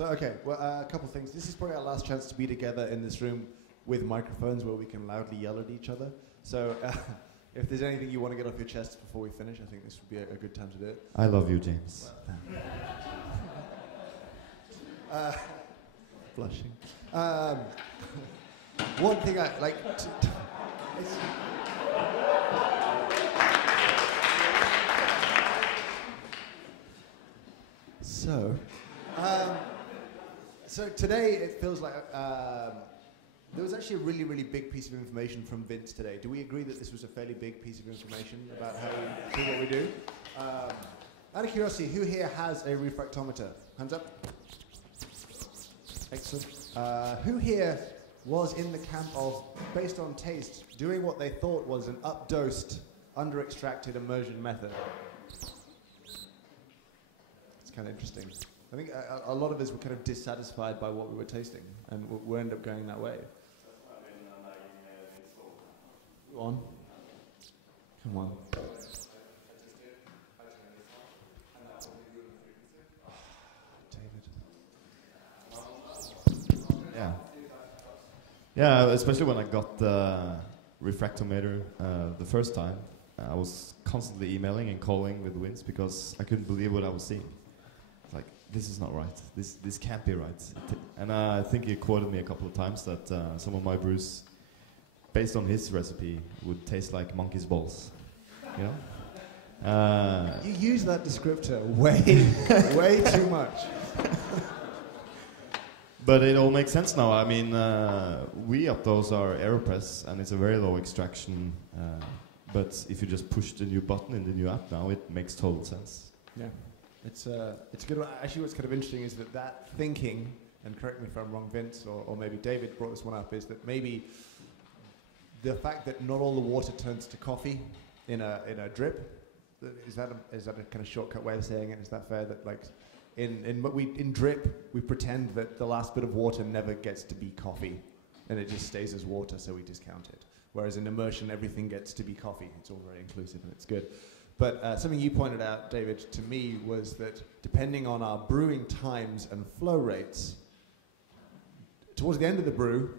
So, okay, well, a couple of things. This is probably our last chance to be together in this room with microphones where we can loudly yell at each other. So, if there's anything you want to get off your chest before we finish, I think this would be a good time to do it. I love you, James. Blushing. One thing I like to... So today it feels like there was actually a really, really big piece of information from Vince today. Do we agree that this was a fairly big piece of information about how we do what we do? Out of curiosity, who here has a refractometer? Hands up. Excellent. Who here was in the camp of, based on taste, doing what they thought was an up-dosed, under-extracted immersion method? It's kind of interesting. I think a lot of us were kind of dissatisfied by what we were tasting, and we ended up going that way. Go on. Come on. Yeah. Yeah, especially when I got the refractometer the first time. I was constantly emailing and calling with Vince because I couldn't believe what I was seeing. Like, this is not right. This can't be right. And I think he quoted me a couple of times that some of my brews, based on his recipe, would taste like monkey's balls. You know? You use that descriptor way too much. But it all makes sense now. I mean, we up-dose our AeroPress, and it's a very low extraction. But if you just push the new button in the new app now, it makes total sense. Yeah. It's a good one. Actually, what's kind of interesting is that thinking, and correct me if I'm wrong, Vince, or maybe David brought this one up, is that maybe the fact that not all the water turns to coffee in a drip, is that a kind of shortcut way of saying it? Is that fair? That like in drip we pretend that the last bit of water never gets to be coffee, and it just stays as water, so we discount it. Whereas in immersion, everything gets to be coffee. It's all very inclusive and it's good. But something you pointed out, David, to me was that depending on our brewing times and flow rates, towards the end of the brew,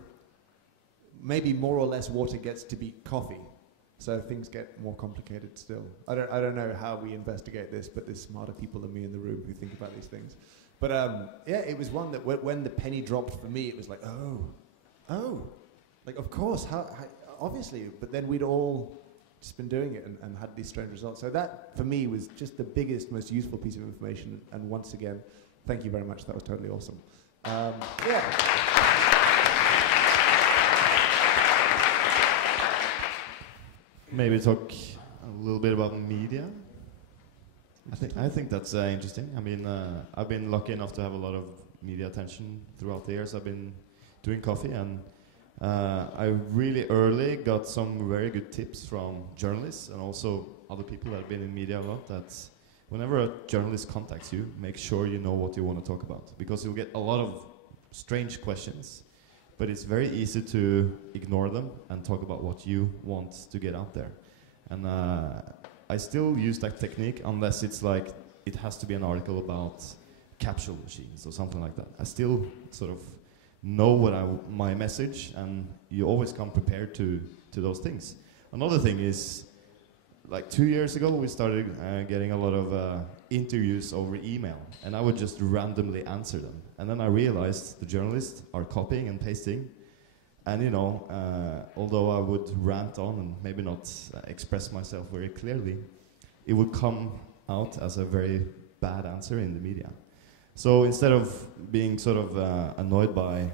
maybe more or less water gets to be coffee. So things get more complicated still. I don't know how we investigate this, but there's smarter people than me in the room who think about these things. But yeah, it was one that when the penny dropped for me, it was like, oh, like of course, how obviously. But then we'd all just been doing it and had these strange results. So that, for me, was just the biggest, most useful piece of information. And once again, thank you very much. That was totally awesome. Yeah. Maybe talk a little bit about media. I think that's interesting. I mean, I've been lucky enough to have a lot of media attention throughout the years. I've been doing coffee, and I really early got some very good tips from journalists and also other people that have been in media a lot, that whenever a journalist contacts you, make sure you know what you want to talk about, because you'll get a lot of strange questions, but it's very easy to ignore them and talk about what you want to get out there. And I still use that technique unless it's like it has to be an article about capsule machines or something like that. I still sort of know my message, and you always come prepared to those things. Another thing is, like 2 years ago, we started getting a lot of interviews over email, and I would just randomly answer them. And then I realized the journalists are copying and pasting, and you know, although I would rant on and maybe not express myself very clearly, it would come out as a very bad answer in the media. So instead of being sort of annoyed by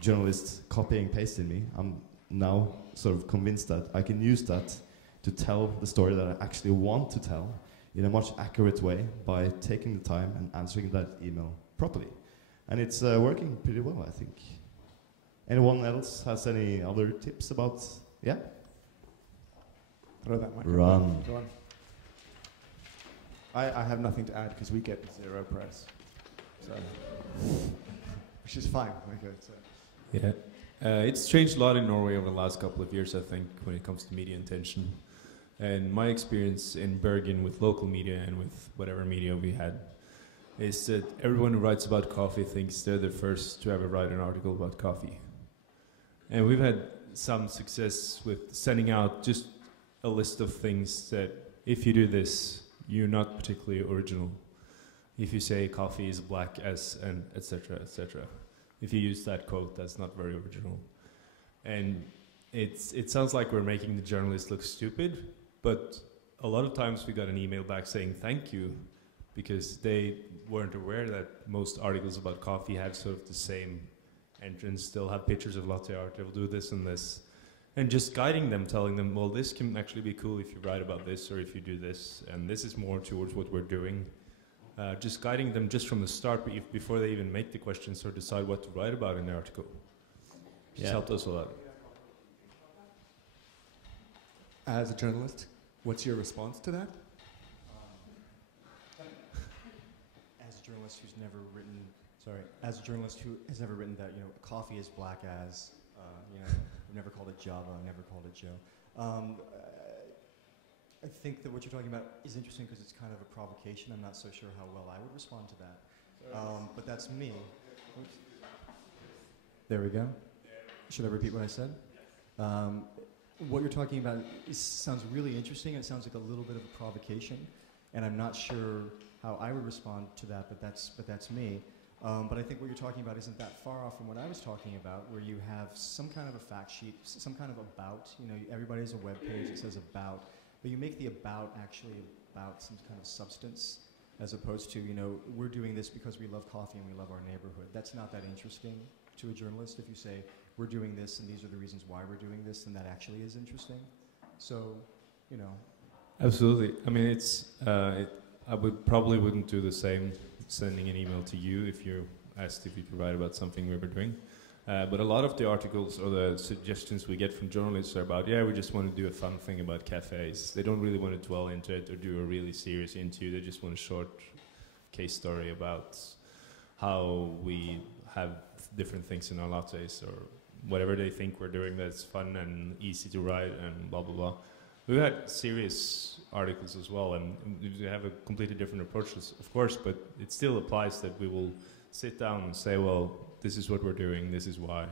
journalists copying and pasting me, I'm now sort of convinced that I can use that to tell the story that I actually want to tell in a much accurate way by taking the time and answering that email properly. And it's working pretty well, I think. Anyone else has any other tips about, yeah? Throw that microphone. Run. Go on. I have nothing to add because we get 0 press. So, which is fine. Okay, so. Yeah, it's changed a lot in Norway over the last couple of years, I think, when it comes to media attention. And my experience in Bergen with local media and with whatever media we had, is that everyone who writes about coffee thinks they're the first to ever write an article about coffee. And we've had some success with sending out just a list of things that if you do this, you're not particularly original. If you say coffee is black as, and etc., etc. If you use that quote, that's not very original. And it sounds like we're making the journalists look stupid, but a lot of times we got an email back saying thank you, because they weren't aware that most articles about coffee have sort of the same entrance. They'll have pictures of latte art, they'll do this and this. And just guiding them, telling them, well, this can actually be cool if you write about this or if you do this, and this is more towards what we're doing. Just guiding them just from the start, but before they even make the questions or decide what to write about in the article. Just helped us a lot. As a journalist, what's your response to that? As a journalist who's never written, as a journalist who has never written that, coffee is black as, I've never called it Java, I've never called it Joe. I think that what you're talking about is interesting because it's kind of a provocation. I'm not so sure how well I would respond to that. But that's me. Oops. There we go. Should I repeat what I said? What you're talking about sounds really interesting. It sounds like a little bit of a provocation, and I'm not sure how I would respond to that. But that's me. But I think what you're talking about isn't that far off from what I was talking about, where you have some kind of a fact sheet, some kind of about. Everybody has a web page that says about, but you make the about actually about some kind of substance, as opposed to we're doing this because we love coffee and we love our neighborhood. That's not that interesting to a journalist. If you say we're doing this and these are the reasons why we're doing this, then that actually is interesting. So, Absolutely. I mean, I probably wouldn't do the same sending an email to you if you asked if you could write about something we were doing. But a lot of the articles or the suggestions we get from journalists are about, we just want to do a fun thing about cafes. They don't really want to dwell into it or do a really serious interview. They just want a short case story about how we have different things in our lattes or whatever they think we're doing that's fun and easy to write and blah, blah, blah. We've had serious articles as well, and we have a completely different approach, of course, but it still applies that we will sit down and say, well, this is what we're doing, this is why.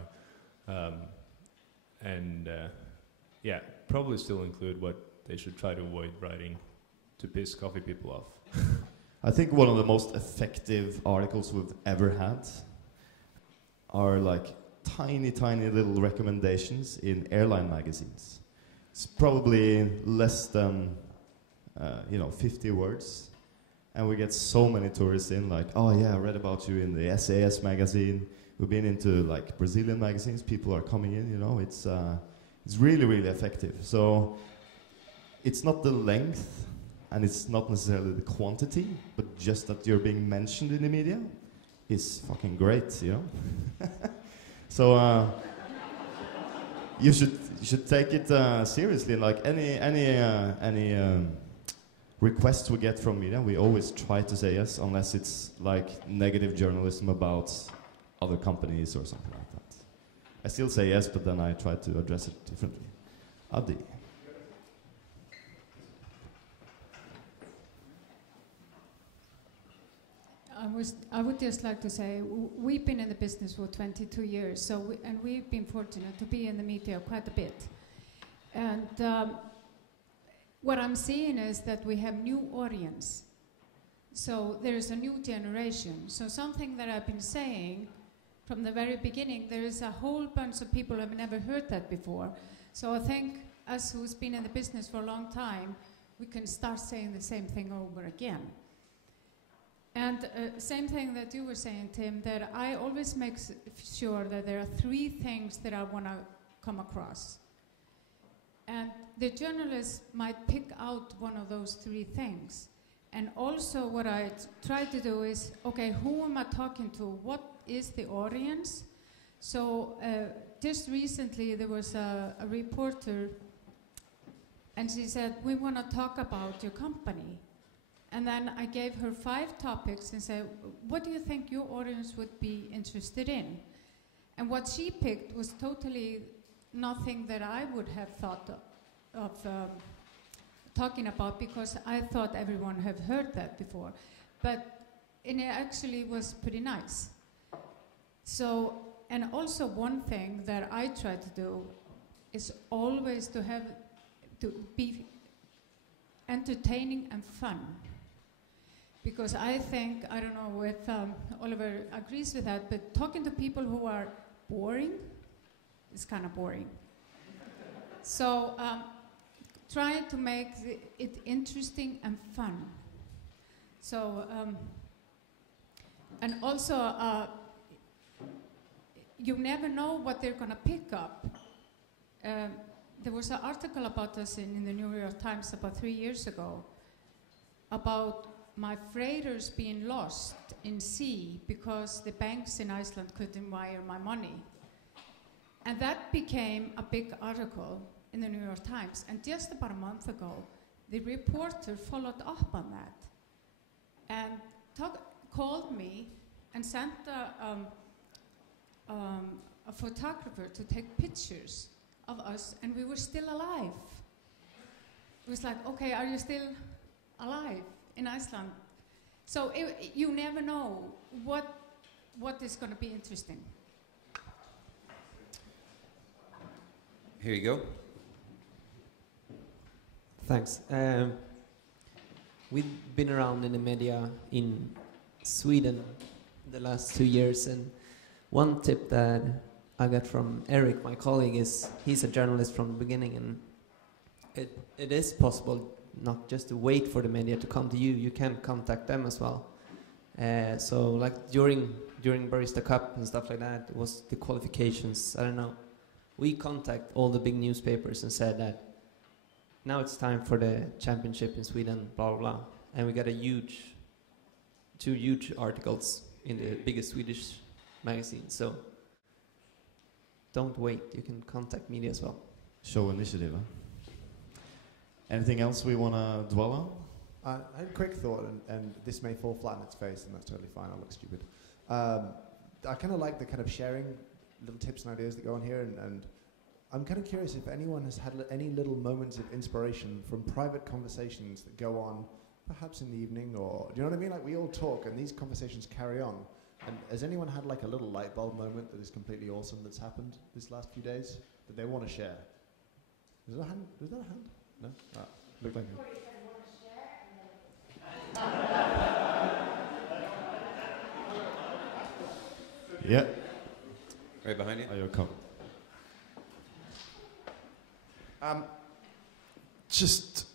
Probably still include what they should try to avoid writing to piss coffee people off. I think one of the most effective articles we've ever had are like tiny little recommendations in airline magazines. It's probably less than 50 words, and we get so many tourists in like, oh yeah, I read about you in the SAS magazine. We've been into like Brazilian magazines. People are coming in. It's really effective. So it's not the length, and it's not necessarily the quantity, but just that you're being mentioned in the media is fucking great. So you should take it seriously. Like any requests we get from media, we always try to say yes, unless it's like negative journalism about other companies or something like that. I still say yes, but then I try to address it differently. Adi. I would just like to say we've been in the business for 22 years, and we've been fortunate to be in the media quite a bit. And what I'm seeing is that we have new audience. So there's a new generation. So something that I've been saying from the very beginning, there is a whole bunch of people who have never heard that before. So I think us who's been in the business for a long time, we can start saying the same thing over again. And same thing that you were saying, Tim, that I always make sure that there are 3 things that I want to come across. And the journalist might pick out one of those 3 things. And also what I try to do is, okay, who am I talking to? What is the audience? So just recently there was a reporter, and she said, we want to talk about your company. And then I gave her 5 topics and said, what do you think your audience would be interested in? And what she picked was totally nothing that I would have thought of talking about, because I thought everyone had heard that before. But and it actually was pretty nice. So, and also one thing that I try to do is always to be entertaining and fun. Because I think, I don't know if Oliver agrees with that, but talking to people who are boring is kind of boring. So try to make it interesting and fun. So, and also, you never know what they're going to pick up. There was an article about us in the New York Times about 3 years ago about my freighters being lost in sea because the banks in Iceland couldn't wire my money. And that became a big article in the New York Times. And just about a month ago, the reporter followed up on that and called me and sent a photographer to take pictures of us, and we were still alive. It was like, okay, are you still alive in Iceland? So you never know what is going to be interesting. Here you go. Thanks. We've been around in the media in Sweden the last 2 years, and one tip that I got from Eric, my colleague, is he's a journalist from the beginning, and it is possible not just to wait for the media to come to you. You can contact them as well. So like during Barista Cup and stuff like that, it was the qualifications, I don't know. We contact all the big newspapers and said that now it's time for the championship in Sweden, blah, blah, blah. And we got two huge articles in the biggest Swedish magazine. So don't wait, you can contact media as well. Show initiative, huh? Anything else we want to dwell on? I had a quick thought, and this may fall flat on its face, and that's totally fine, I'll look stupid. I kind of like the kind of sharing little tips and ideas that go on here, and I'm kind of curious if anyone has had any little moments of inspiration from private conversations that go on, perhaps in the evening, or, do you know what I mean? Like, we all talk, and these conversations carry on. And has anyone had like a little light bulb moment that is completely awesome that's happened this last few days that they want to share? Is that a hand? Was that a hand? No? Ah, looked like it. Yeah. Right behind you. Oh, you're come. Just,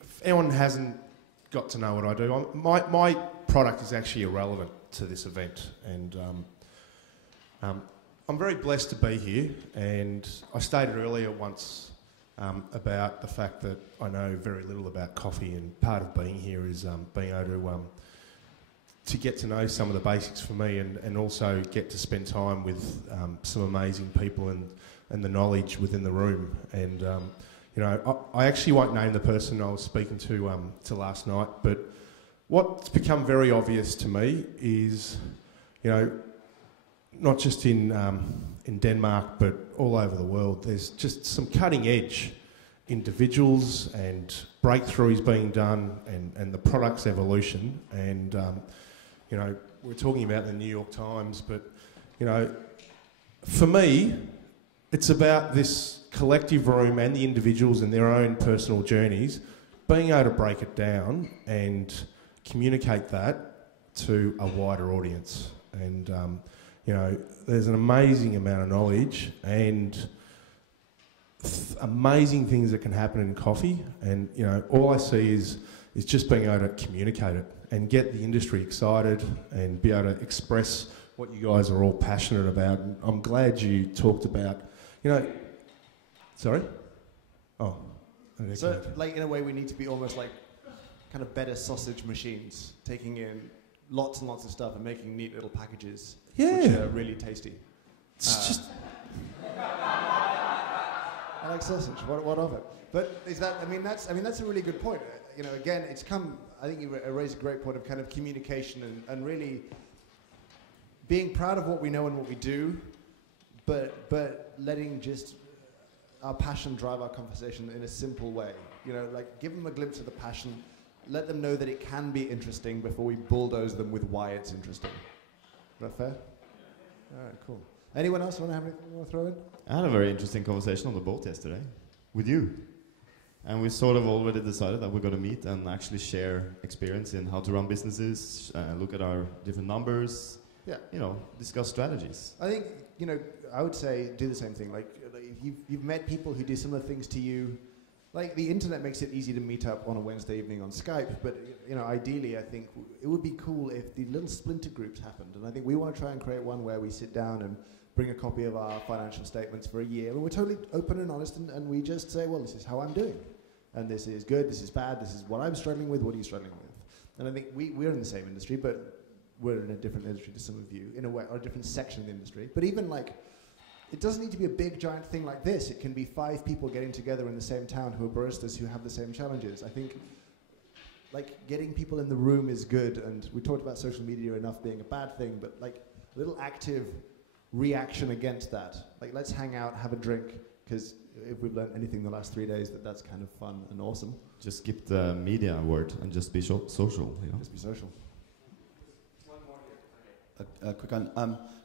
if anyone hasn't got to know what I do, my product is actually irrelevant to this event, and I'm very blessed to be here. And I stated earlier once about the fact that I know very little about coffee, and part of being here is being able to get to know some of the basics for me, and also get to spend time with some amazing people and the knowledge within the room. And you know, I actually won't name the person I was speaking to last night, but what's become very obvious to me is, you know, not just in Denmark, but all over the world, there's just some cutting edge individuals and breakthroughs being done, and the product's evolution. And, you know, we're talking about the New York Times, but, you know, for me, it's about this collective room and the individuals and their own personal journeys being able to break it down and communicate that to a wider audience. And, you know, there's an amazing amount of knowledge and amazing things that can happen in coffee. And, you know, all I see is just being able to communicate it and get the industry excited and be able to express what you guys are all passionate about. And I'm glad you talked about, you know... Sorry? Oh. Okay. So, like, in a way, we need to be almost like kind of better sausage machines, taking in lots and lots of stuff and making neat little packages, which are really tasty. It's just... I like sausage. What of it? But is that? I mean, that's a really good point. You know, again, it's come. I think you raised a great point of kind of communication and really being proud of what we know and what we do, but letting just our passion drive our conversation in a simple way. You know, like give them a glimpse of the passion, let them know that it can be interesting before we bulldoze them with why it's interesting. Is that fair? All right, cool. Anyone else want to have anything you want to throw in? I had a very interesting conversation on the boat yesterday with you. And we sort of already decided that we're going to meet and actually share experience in how to run businesses, look at our different numbers, discuss strategies. I think, I would say do the same thing. Like you've met people who do similar things to you. Like the internet makes it easy to meet up on a Wednesday evening on Skype, but ideally I think it would be cool if the little splinter groups happened. And I think we want to try and create one where we sit down and bring a copy of our financial statements for a year, and we're totally open and honest, and we just say, well, this is how I'm doing. And this is good, this is bad, this is what I'm struggling with, what are you struggling with? And I think we're in the same industry, but we're in a different industry to some of you, in a way, or a different section of the industry. But even it doesn't need to be a big, giant thing like this. It can be 5 people getting together in the same town who are baristas who have the same challenges. I think, getting people in the room is good, and we talked about social media enough being a bad thing, but a little active reaction against that. Let's hang out, have a drink, because if we've learned anything the last 3 days, that's kind of fun and awesome. Just skip the media word and just be social. Just be social. One more here. Okay.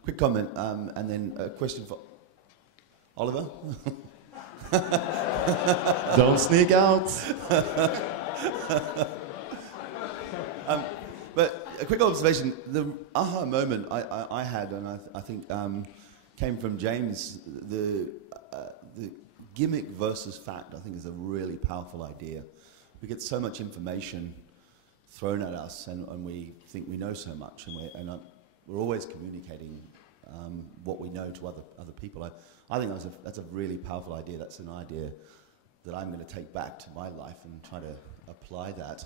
Quick comment, and then a question for Oliver. Don't sneak out. But a quick observation, the aha moment I had, and I think came from James, the gimmick versus fact, I think, is a really powerful idea. We get so much information thrown at us, and we think we know so much, and we're always communicating what we know to other people. I think that's a really powerful idea. That's an idea that I'm going to take back to my life and try to apply that.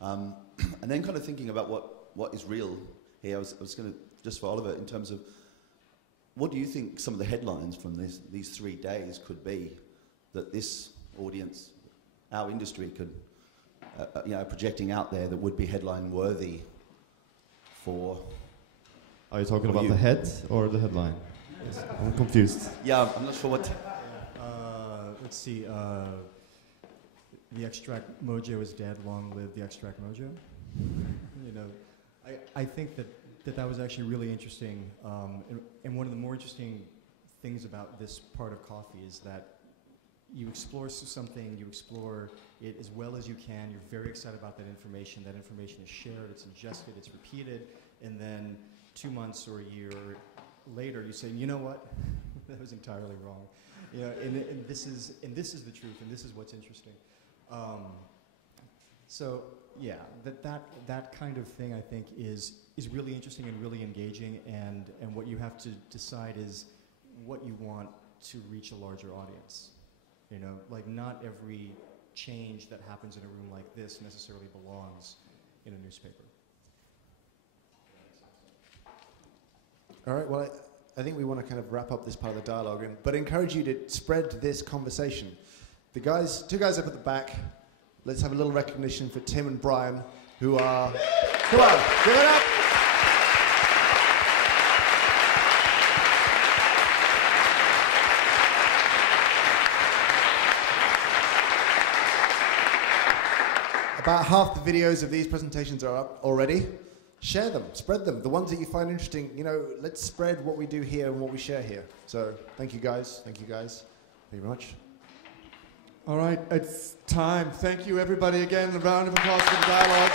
And then kind of thinking about what is real here, I was going to, just for Oliver, in terms of what do you think some of the headlines from these 3 days could be that this audience, our industry, could, projecting out there that would be headline worthy for... Are you talking about the head or the headline? Yes. I'm confused. Yeah, I'm not sure what... Let's see. The extract mojo is dead. Long live the extract mojo. I think that was actually really interesting. And one of the more interesting things about this part of coffee is that you explore something, you explore it as well as you can. You're very excited about that information. That information is shared, it's ingested, it's repeated, and then 2 months or a year later, you say, you know what, that was entirely wrong. And this is the truth, and this is what's interesting. So yeah, that kind of thing, I think, is really interesting and really engaging, and what you have to decide is what you want to reach a larger audience. Not every change that happens in a room like this necessarily belongs in a newspaper. All right, well, I think we want to kind of wrap up this part of the dialogue, but encourage you to spread this conversation. The guys, 2 guys up at the back, let's have a little recognition for Tim and Brian, who are... Come on, give it up! About half the videos of these presentations are up already. Share them, spread them. The ones that you find interesting, let's spread what we do here and what we share here. So thank you guys. Thank you guys. Thank you very much. All right, it's time. Thank you, everybody, again. A round of applause for the dialogue.